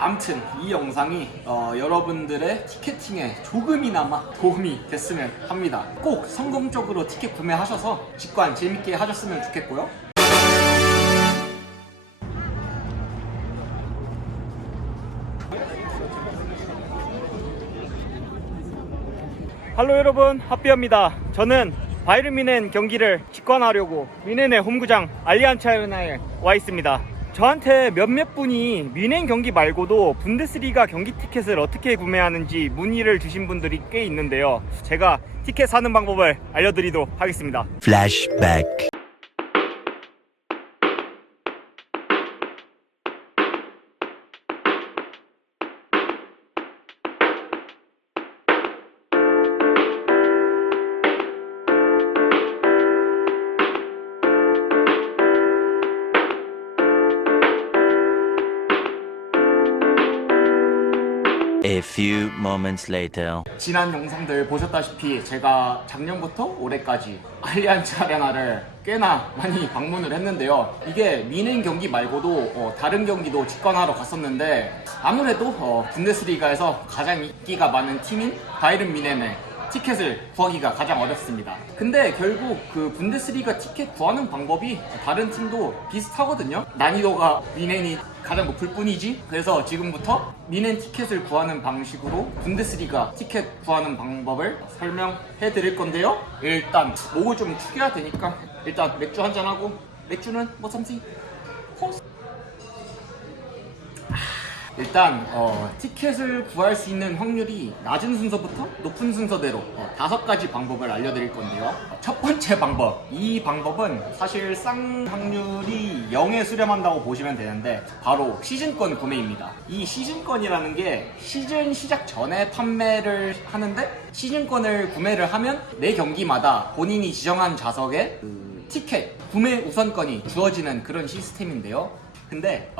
암튼 이 영상이 여러분들의 티켓팅에 조금이나마 도움이 됐으면 합니다. 꼭 성공적으로 티켓 구매하셔서 직관 재밌게 하셨으면 좋겠고요. 할로 여러분, 핫비어입니다. 저는 바이에른 뮌헨 경기를 직관하려고 뮌헨의 홈구장 알리안츠 아레나에 와 있습니다. 저한테 몇몇 분이 뮌헨 경기 말고도 분데스리가 경기 티켓을 어떻게 구매하는지 문의를 주신 분들이 꽤 있는데요. 제가 티켓 사는 방법을 알려드리도록 하겠습니다. 플래시백. A few moments later. 지난 영상들 보셨다시피 제가 작년부터 올해까지 알리안츠 아레나를 꽤나 많이 방문을 했는데요. 이게 뮌헨 경기 말고도 다른 경기도 직관하러 갔었는데 아무래도 분데스리가에서 가장 인기가 많은 팀인 바이에른 뮌헨의 티켓을 구하기가 가장 어렵습니다. 근데 결국 그 분데스리가 티켓 구하는 방법이 다른 팀도 비슷하거든요. 난이도가 뮌헨이 가장 높을 뿐이지. 그래서 지금부터 뮌헨 티켓을 구하는 방식으로 분데스리가 티켓 구하는 방법을 설명해 드릴 건데요. 일단 목을 좀 축여야 되니까 일단 맥주 한잔하고, 맥주는 뭐 썸씽 호스. 일단 티켓을 구할 수 있는 확률이 낮은 순서부터 높은 순서대로 5가지 방법을 알려드릴 건데요. 첫 번째 방법, 이 방법은 사실 쌍 확률이 0에 수렴한다고 보시면 되는데 바로 시즌권 구매입니다. 이 시즌권이라는 게 시즌 시작 전에 판매를 하는데, 시즌권을 구매를 하면 매 경기마다 본인이 지정한 좌석에 그 티켓 구매 우선권이 주어지는 그런 시스템인데요. 근데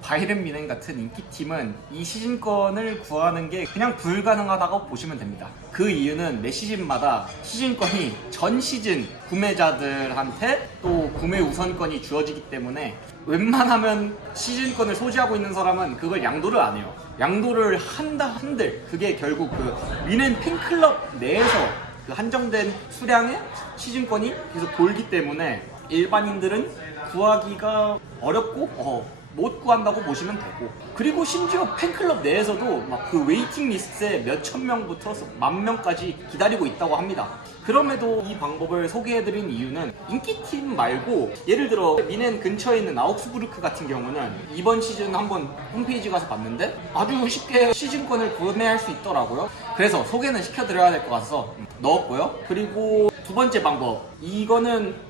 바이에른 뮌헨 같은 인기팀은 이 시즌권을 구하는 게 그냥 불가능하다고 보시면 됩니다. 그 이유는 매 시즌마다 시즌권이 전 시즌 구매자들한테 또 구매 우선권이 주어지기 때문에 웬만하면 시즌권을 소지하고 있는 사람은 그걸 양도를 안 해요. 양도를 한다 한들 그게 결국 그 뮌헨 팬클럽 내에서 그 한정된 수량의 시즌권이 계속 돌기 때문에 일반인들은 구하기가 어렵고 못 구한다고 보시면 되고, 그리고 심지어 팬클럽 내에서도 막 그 웨이팅 리스트에 몇천 명부터 만 명까지 기다리고 있다고 합니다. 그럼에도 이 방법을 소개해드린 이유는 인기팀 말고 예를 들어 뮌헨 근처에 있는 아우크스부르크 같은 경우는 이번 시즌 한번 홈페이지 가서 봤는데 아주 쉽게 시즌권을 구매할 수 있더라고요. 그래서 소개는 시켜드려야 될 것 같아서 넣었고요. 그리고 두 번째 방법, 이거는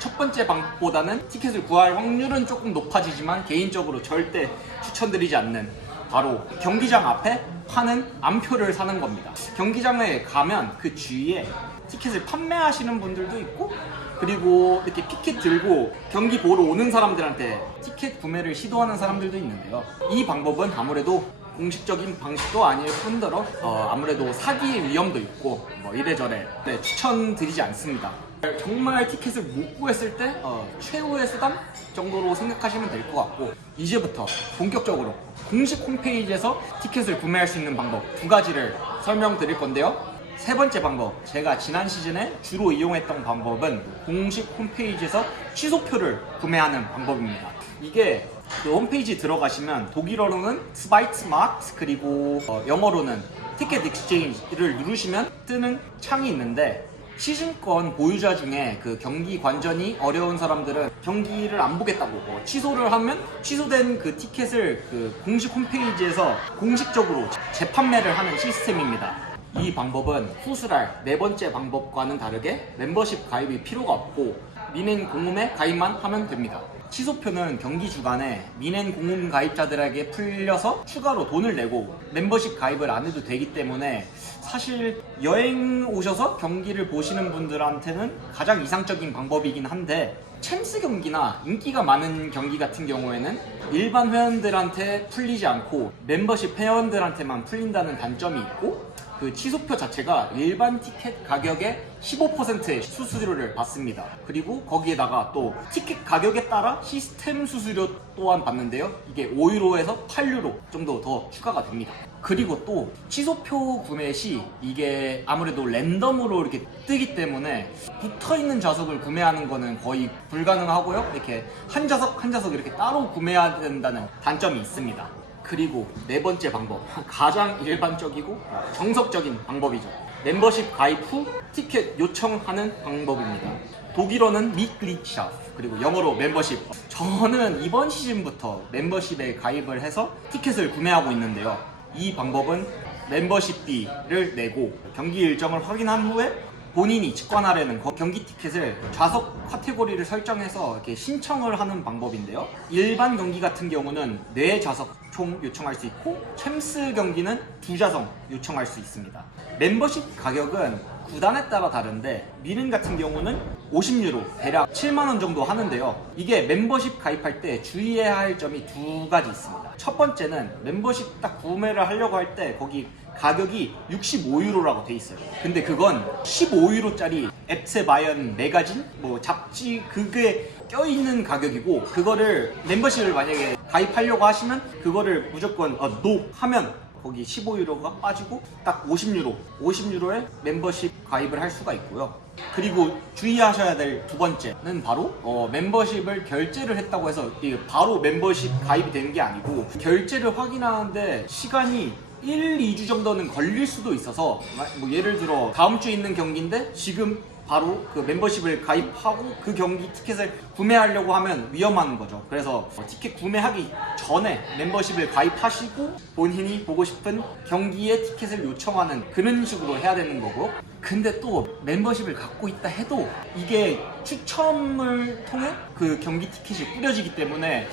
첫 번째 방법보다는 티켓을 구할 확률은 조금 높아지지만 개인적으로 절대 추천드리지 않는, 바로 경기장 앞에 파는 암표를 사는 겁니다. 경기장에 가면 그 주위에 티켓을 판매하시는 분들도 있고, 그리고 이렇게 피켓 들고 경기 보러 오는 사람들한테 티켓 구매를 시도하는 사람들도 있는데요. 이 방법은 아무래도 공식적인 방식도 아닐 뿐더러 아무래도 사기의 위험도 있고 뭐 이래저래 추천드리지 않습니다. 정말 티켓을 못 구했을 때 최후의 수단 정도로 생각하시면 될 것 같고, 이제부터 본격적으로 공식 홈페이지에서 티켓을 구매할 수 있는 방법 2가지를 설명드릴 건데요. 세 번째 방법, 제가 지난 시즌에 주로 이용했던 방법은 공식 홈페이지에서 취소표를 구매하는 방법입니다. 이게 그 홈페이지 들어가시면 독일어로는 스바이트마트, 그리고 영어로는 티켓 익스체인지를 누르시면 뜨는 창이 있는데, 시즌권 보유자 중에 그 경기 관전이 어려운 사람들은 경기를 안 보겠다고 취소를 하면 취소된 그 티켓을 그 공식 홈페이지에서 공식적으로 재판매를 하는 시스템입니다. 이 방법은 후스랄 네 번째 방법과는 다르게 멤버십 가입이 필요가 없고 뮌헨 공홈에 가입만 하면 됩니다. 취소표는 경기 주간에 뮌헨 공홈 가입자들에게 풀려서 추가로 돈을 내고 멤버십 가입을 안 해도 되기 때문에 사실 여행 오셔서 경기를 보시는 분들한테는 가장 이상적인 방법이긴 한데, 챔스 경기나 인기가 많은 경기 같은 경우에는 일반 회원들한테 풀리지 않고 멤버십 회원들한테만 풀린다는 단점이 있고, 그 취소표 자체가 일반 티켓 가격의 15%의 수수료를 받습니다. 그리고 거기에다가 또 티켓 가격에 따라 시스템 수수료 또한 받는데요. 이게 5유로에서 8유로 정도 더 추가가 됩니다. 그리고 또 취소표 구매 시 이게 아무래도 랜덤으로 이렇게 뜨기 때문에 붙어있는 좌석을 구매하는 거는 거의 불가능하고요. 이렇게 한 좌석 한 좌석 이렇게 따로 구매해야 된다는 단점이 있습니다. 그리고 네 번째 방법, 가장 일반적이고 정석적인 방법이죠. 멤버십 가입 후 티켓 요청하는 방법입니다. 독일어는 미글리샤프, 그리고 영어로 멤버십. 저는 이번 시즌부터 멤버십에 가입을 해서 티켓을 구매하고 있는데요. 이 방법은 멤버십비를 내고 경기 일정을 확인한 후에 본인이 직관하려는 경기 티켓을 좌석 카테고리를 설정해서 이렇게 신청을 하는 방법인데요. 일반 경기 같은 경우는 4좌석 총 요청할 수 있고 챔스 경기는 2좌석 요청할 수 있습니다. 멤버십 가격은 구단에 따라 다른데 미넨 같은 경우는 50유로, 대략 7만원 정도 하는데요. 이게 멤버십 가입할 때 주의해야 할 점이 두 가지 있습니다. 첫 번째는 멤버십 딱 구매를 하려고 할 때 거기 가격이 65유로라고 돼 있어요. 근데 그건 15유로짜리 앱세 바이언 매거진 뭐 잡지 그게 껴있는 가격이고, 그거를 멤버십을 만약에 가입하려고 하시면 그거를 무조건 NO 하면 거기 15유로가 빠지고 딱 50유로에 멤버십 가입을 할 수가 있고요. 그리고 주의하셔야 될 두 번째는 바로 멤버십을 결제를 했다고 해서 이게 바로 멤버십 가입이 되는 게 아니고, 결제를 확인하는데 시간이 1, 2주 정도는 걸릴 수도 있어서, 뭐 예를 들어 다음 주에 있는 경기인데 지금 바로 그 멤버십을 가입하고 그 경기 티켓을 구매하려고 하면 위험한 거죠. 그래서 티켓 구매하기 전에 멤버십을 가입하시고 본인이 보고 싶은 경기의 티켓을 요청하는 그런 식으로 해야 되는 거고, 근데 또 멤버십을 갖고 있다 해도 이게 추첨을 통해 그 경기 티켓이 뿌려지기 때문에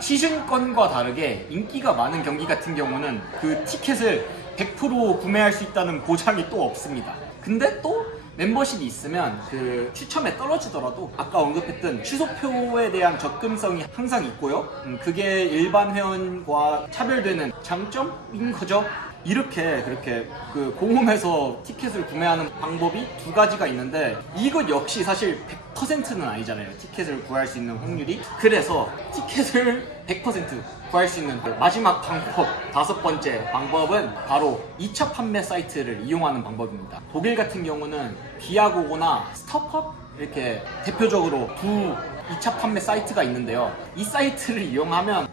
시즌권과 다르게 인기가 많은 경기 같은 경우는 그 티켓을 100% 구매할 수 있다는 보장이 또 없습니다. 근데 또 멤버십이 있으면 그 추첨에 떨어지더라도 아까 언급했던 취소표에 대한 접근성이 항상 있고요. 그게 일반 회원과 차별되는 장점인 거죠. 이렇게 그렇게 그 공홈에서 티켓을 구매하는 방법이 두 가지가 있는데, 이것 역시 사실 100%는 아니잖아요. 티켓을 구할 수 있는 확률이. 그래서 티켓을 100% 구할 수 있는 마지막 방법, 5번째 방법은 바로 2차 판매 사이트를 이용하는 방법입니다. 독일 같은 경우는 비아고고나 스타팝 이렇게 대표적으로 두 2차 판매 사이트가 있는데요. 이 사이트를 이용하면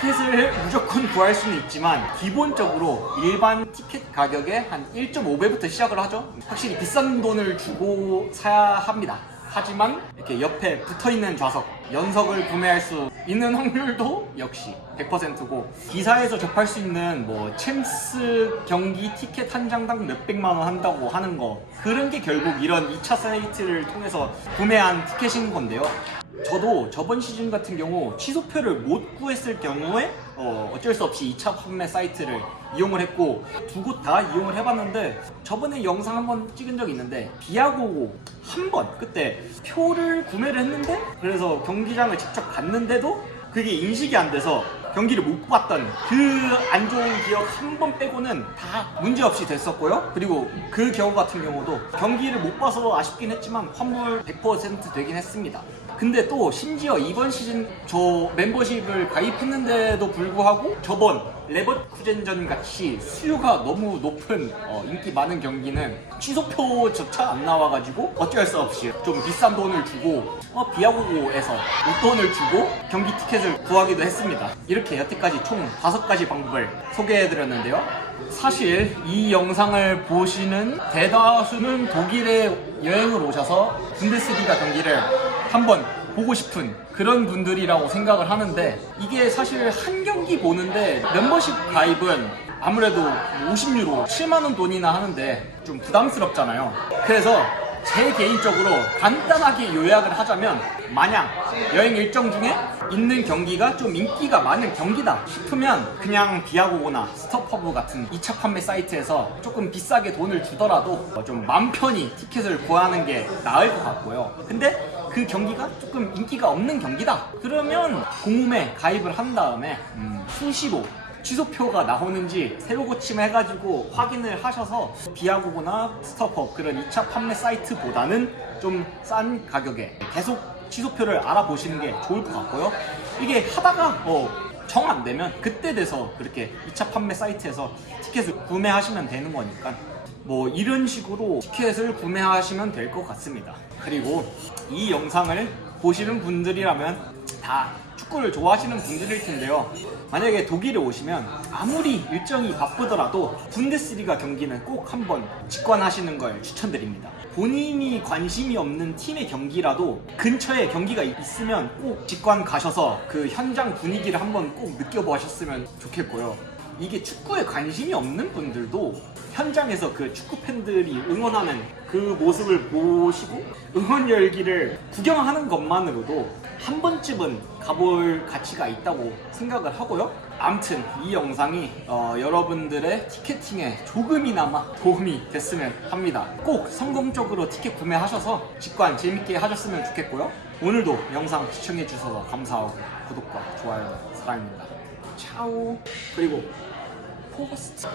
티켓을 무조건 구할 수는 있지만 기본적으로 일반 티켓 가격의 한 1.5배부터 시작을 하죠. 확실히 비싼 돈을 주고 사야 합니다. 하지만 이렇게 옆에 붙어있는 좌석, 연석을 구매할 수 있는 확률도 역시 100%고, 기사에서 접할 수 있는 뭐 챔스 경기 티켓 한 장당 몇백만원 한다고 하는 거, 그런 게 결국 이런 2차 사이트를 통해서 구매한 티켓인 건데요. 저도 저번 시즌 같은 경우 취소표를 못 구했을 경우에 어쩔 수 없이 2차 판매 사이트를 이용을 했고, 두 곳 다 이용을 해봤는데, 저번에 영상 한번 찍은 적이 있는데 비아고고 한 번 그때 표를 구매를 했는데, 그래서 경기장을 직접 갔는데도 그게 인식이 안 돼서 경기를 못 봤던 그 안 좋은 기억 한 번 빼고는 다 문제없이 됐었고요. 그리고 그 경우 같은 경우도 경기를 못 봐서 아쉽긴 했지만 환불 100% 되긴 했습니다. 근데 또 심지어 이번 시즌 저 멤버십을 가입했는데도 불구하고 저번 레버쿠젠전 같이 수요가 너무 높은 인기 많은 경기는 취소표조차 안 나와가지고 어쩔 수 없이 좀 비싼 돈을 주고 비아고고에서 웃돈을 주고 경기 티켓을 구하기도 했습니다. 이렇게 여태까지 총 5가지 방법을 소개해드렸는데요. 사실 이 영상을 보시는 대다수는 독일에 여행을 오셔서 분데스리가 경기를 한번 보고 싶은 그런 분들이라고 생각을 하는데, 이게 사실 한 경기 보는데 멤버십 가입은 아무래도 50유로 7만원 돈이나 하는데 좀 부담스럽잖아요. 그래서 제 개인적으로 간단하게 요약을 하자면, 만약 여행 일정 중에 있는 경기가 좀 인기가 많은 경기다 싶으면 그냥 비아고고나 스타퍼브 같은 2차 판매 사이트에서 조금 비싸게 돈을 주더라도 좀 마음 편히 티켓을 구하는 게 나을 것 같고요. 근데 그 경기가 조금 인기가 없는 경기다 그러면 공홈에 가입을 한 다음에 수시로 취소표가 나오는지 새로 고침해가지고 확인을 하셔서 비아고나 스토퍼 그런 2차 판매 사이트보다는 좀 싼 가격에 계속 취소표를 알아보시는 게 좋을 것 같고요. 이게 하다가 정 안 되면 그때 돼서 그렇게 2차 판매 사이트에서 티켓을 구매하시면 되는 거니까 뭐 이런 식으로 티켓을 구매하시면 될 것 같습니다. 그리고 이 영상을 보시는 분들이라면 다 축구를 좋아하시는 분들일 텐데요. 만약에 독일에 오시면 아무리 일정이 바쁘더라도 분데스리가 경기는 꼭 한번 직관하시는 걸 추천드립니다. 본인이 관심이 없는 팀의 경기라도 근처에 경기가 있으면 꼭 직관 가셔서 그 현장 분위기를 한번 꼭 느껴보셨으면 좋겠고요. 이게 축구에 관심이 없는 분들도 현장에서 그 축구 팬들이 응원하는 그 모습을 보시고 응원 열기를 구경하는 것만으로도 한 번쯤은 가볼 가치가 있다고 생각을 하고요. 아무튼 이 영상이 여러분들의 티켓팅에 조금이나마 도움이 됐으면 합니다. 꼭 성공적으로 티켓 구매하셔서 직관 재밌게 하셨으면 좋겠고요. 오늘도 영상 시청해주셔서 감사하고 구독과 좋아요 사랑입니다. 차오. 그리고 포스트.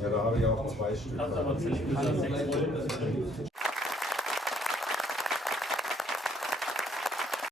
Ja, da habe ich auch 2 Stück.